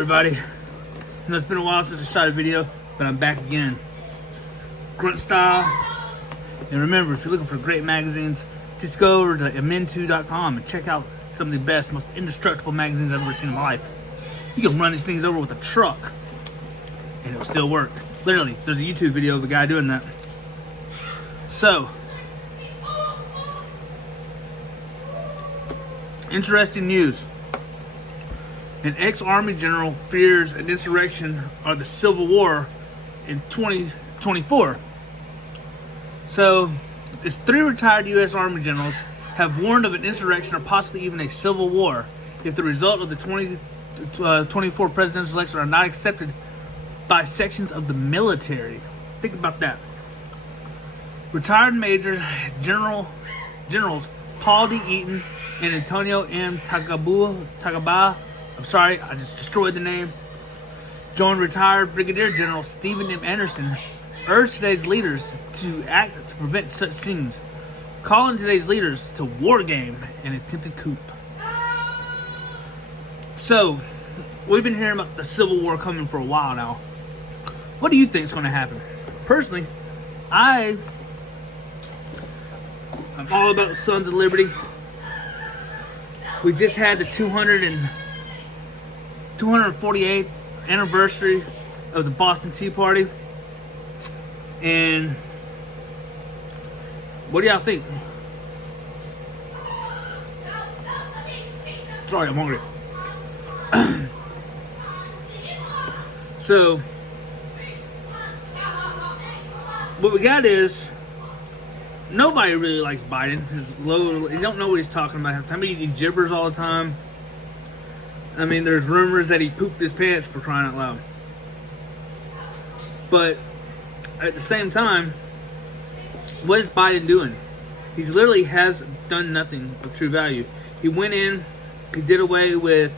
everybody? I know it's been a while since I shot a video, but I'm back again. Grunt style. And remember, if you're looking for great magazines, just go over to amentu.com and check out some of the best, most indestructible magazines I've ever seen in my life. You can run these things over with a truck and it'll still work. Literally, there's a YouTube video of a guy doing that. So, interesting news. An ex-Army general fears an insurrection or the Civil War in 2024. So, these 3 retired U.S. Army generals have warned of an insurrection or possibly even a civil war if the result of the 2024 presidential election are not accepted by sections of the military. Think about that. Retired Major Generals Paul D. Eaton and Antonio M. Tagaba, I'm sorry, I just destroyed the name, joined retired Brigadier General Stephen M. Anderson, urged today's leaders to act to prevent such scenes, calling today's leaders to war game an attempted coup. So, we've been hearing about the Civil War coming for a while now. What do you think is going to happen? Personally, I'm all about the Sons of Liberty. We just had the 248th anniversary of the Boston Tea Party. And what do y'all think? Sorry, I'm hungry. So, what we got is nobody really likes Biden. You don't know what he's talking about half the time. He gibbers all the time. I mean, there's rumors that he pooped his pants, for crying out loud. But at the same time, what is Biden doing? He literally has done nothing of true value. He went in, he did away with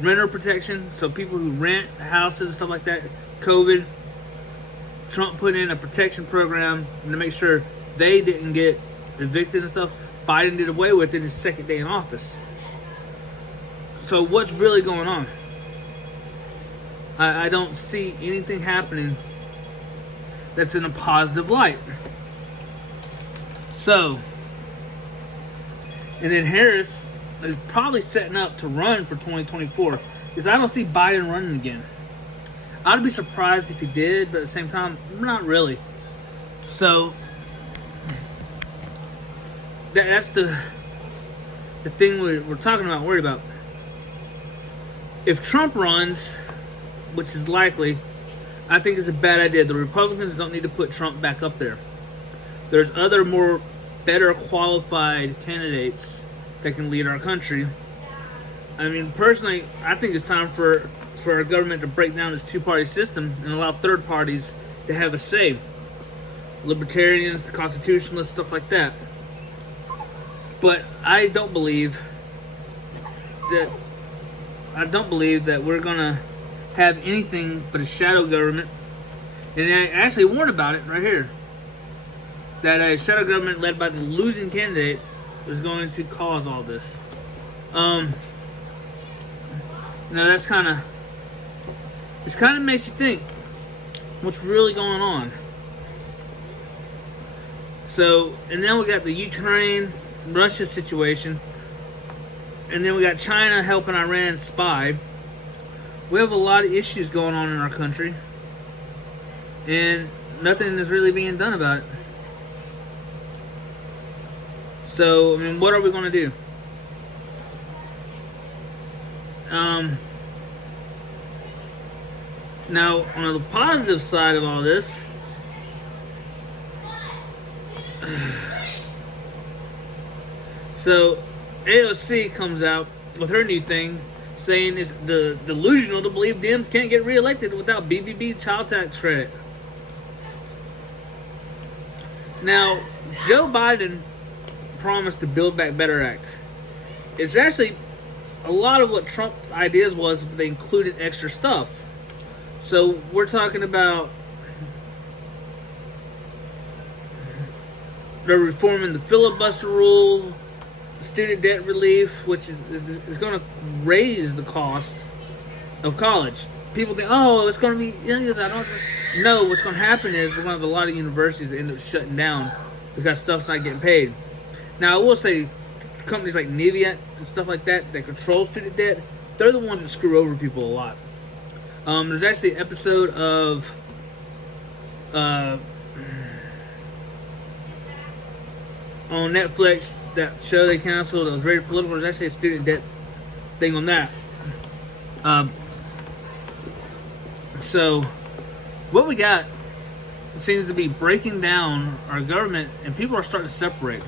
renter protection, so people who rent houses and stuff like that, COVID, Trump put in a protection program to make sure they didn't get evicted and stuff. Biden did away with it his second day in office. So what's really going on? I don't see anything happening that's in a positive light. So, and then Harris is probably setting up to run for 2024 because I don't see Biden running again. I'd be surprised if he did, but at the same time, not really. So, that's the thing we're talking about, worried about. If Trump runs, which is likely, I think it's a bad idea. The Republicans don't need to put Trump back up there. There's other better qualified candidates that can lead our country. I mean, personally, I think it's time for our government to break down this two-party system and allow third parties to have a say. Libertarians, the constitutionalists, stuff like that. But I don't believe that we're gonna have anything but a shadow government. And I actually warned about it right here. That a shadow government led by the losing candidate is going to cause all this. That's kind of makes you think what's really going on. So, and then we got the Ukraine-Russia situation. And then we got China helping Iran spy. We have a lot of issues going on in our country. And nothing is really being done about it. So, I mean, what are we going to do? Now, on the positive side of all this, so AOC comes out with her new thing saying it's delusional to believe Dems can't get reelected without BBB child tax credit. Now, Joe Biden promised the Build Back Better Act. It's actually a lot of what Trump's ideas was, they included extra stuff. So we're talking about they're reforming the filibuster rule, student debt relief, which is going to raise the cost of college. People think, oh, it's going to be. I don't know. What's going to happen is we're going to have a lot of universities that end up shutting down because stuff's not getting paid. Now, I will say, companies like Nivea and stuff like that control student debt, they're the ones that screw over people a lot. There's actually an episode of on Netflix, that show they canceled that was very political. There's actually a student debt thing on that. So what we got seems to be breaking down our government, and people are starting to separate.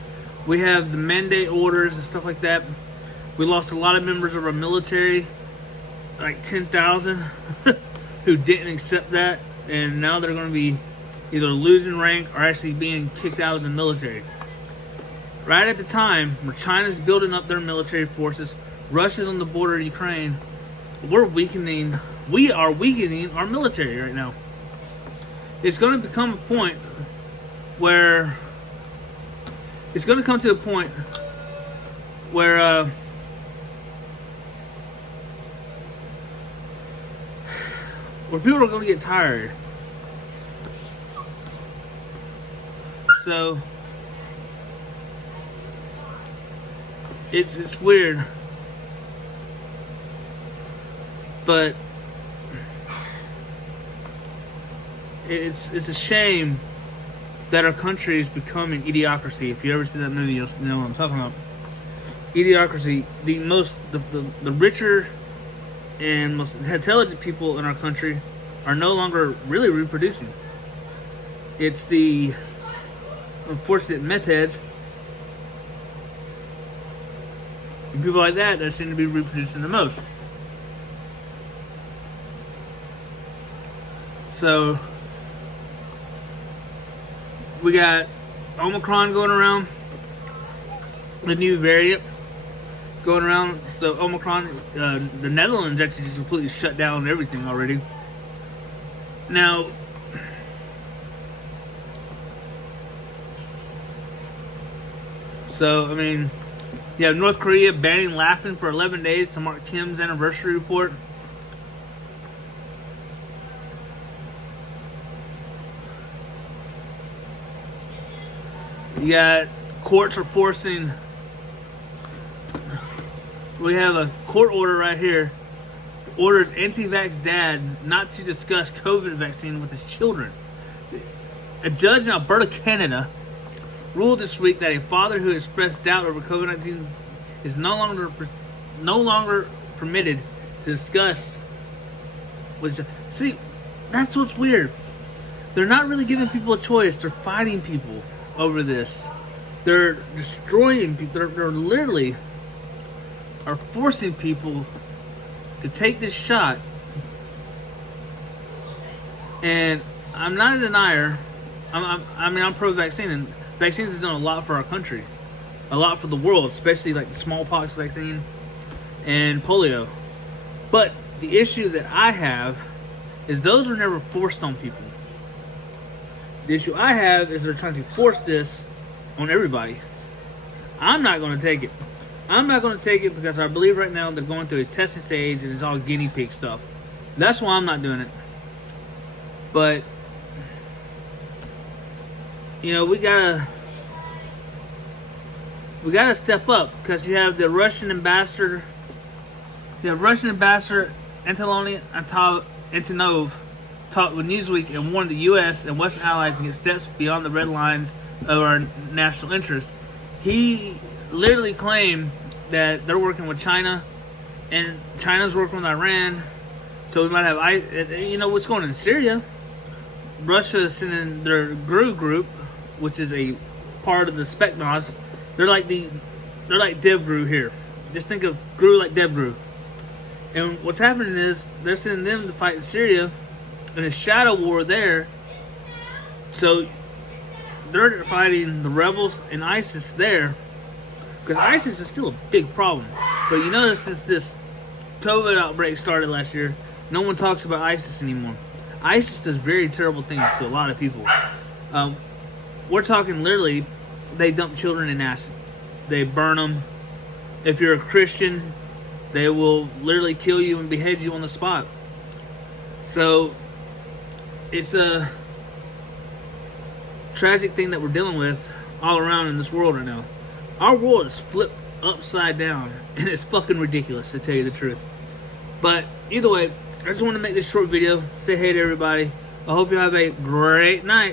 We have the mandate orders and stuff like that. We lost a lot of members of our military, like 10,000, who didn't accept that, and now they're going to be either losing rank or actually being kicked out of the military. Right at the time where China's building up their military forces, Russia's on the border of Ukraine, we are weakening our military right now. It's going to become a point where it's going to come to a point where people are going to get tired. So it's weird, but it's a shame that our country is becoming idiocracy. If you ever see that movie, you'll know what I'm talking about. Idiocracy. The richer and most intelligent people in our country are no longer really reproducing. It's the unfortunate meth heads and people like that seem to be reproducing the most. So we got Omicron going around, the new variant going around. So Omicron, the Netherlands actually just completely shut down everything already. Now, so I mean, you have North Korea banning laughing for 11 days to mark Kim's anniversary report. You got courts are forcing. We have a court order right here. Orders anti-vax dad not to discuss COVID vaccine with his children. A judge in Alberta, Canada, ruled this week that a father who expressed doubt over COVID-19 is no longer permitted to discuss. See, that's what's weird. They're not really giving people a choice. They're fighting people over this. They're destroying people. They're literally are forcing people to take this shot. And I'm not a denier. I'm pro-vaccine, and vaccines have done a lot for our country, a lot for the world, especially like the smallpox vaccine and polio. But the issue that I have is those are never forced on people. The issue I have is they're trying to force this on everybody. I'm not going to take it. I'm not going to take it because I believe right now they're going through a testing stage and it's all guinea pig stuff. That's why I'm not doing it. But you know, we gotta step up because you have the Russian ambassador, Antonov talked with Newsweek and warned the U.S. and Western allies against steps beyond the red lines of our national interest. He literally claimed that they're working with China, and China's working with Iran. So we might have, you know, what's going on in Syria. Russia is sending their GRU group, which is a part of the Spetsnaz. They're like DevGRU here. Just think of GRU like DevGRU. And what's happening is they're sending them to fight in Syria in a shadow war there. So they're fighting the rebels and ISIS there, because ISIS is still a big problem. But you notice since this COVID outbreak started last year, no one talks about ISIS anymore. ISIS does very terrible things to a lot of people. We're talking literally, they dump children in acid. They burn them. If you're a Christian, They will literally kill you and behead you on the spot. So it's a tragic thing that we're dealing with all around in this world right now. Our world is flipped upside down, and it's fucking ridiculous, to tell you the truth. But either way, I just want to make this short video, say hey to everybody. I hope you have a great night.